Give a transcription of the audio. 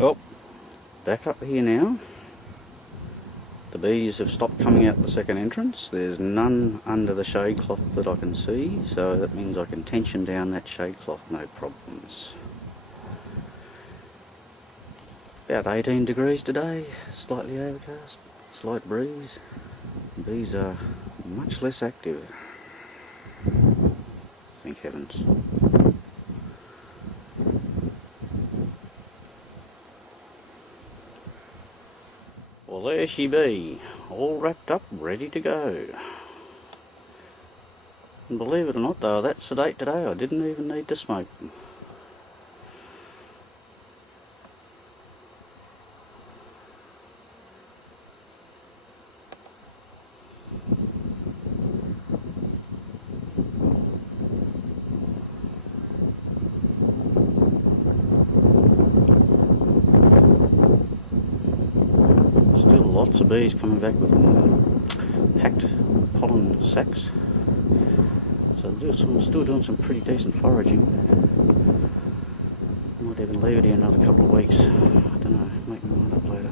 Well, back up here now. The bees have stopped coming out the second entrance. There's none under the shade cloth that I can see, so that means I can tension down that shade cloth no problems. About 18 degrees today, slightly overcast, slight breeze. Bees are much less active. Thank heavens. Well, there she be, all wrapped up, ready to go. And believe it or not, they were that sedate today, I didn't even need to smoke them. Still lots of bees coming back with packed pollen sacs. So they're still doing some pretty decent foraging. Might even leave it here another couple of weeks. I don't know, make my mind up later.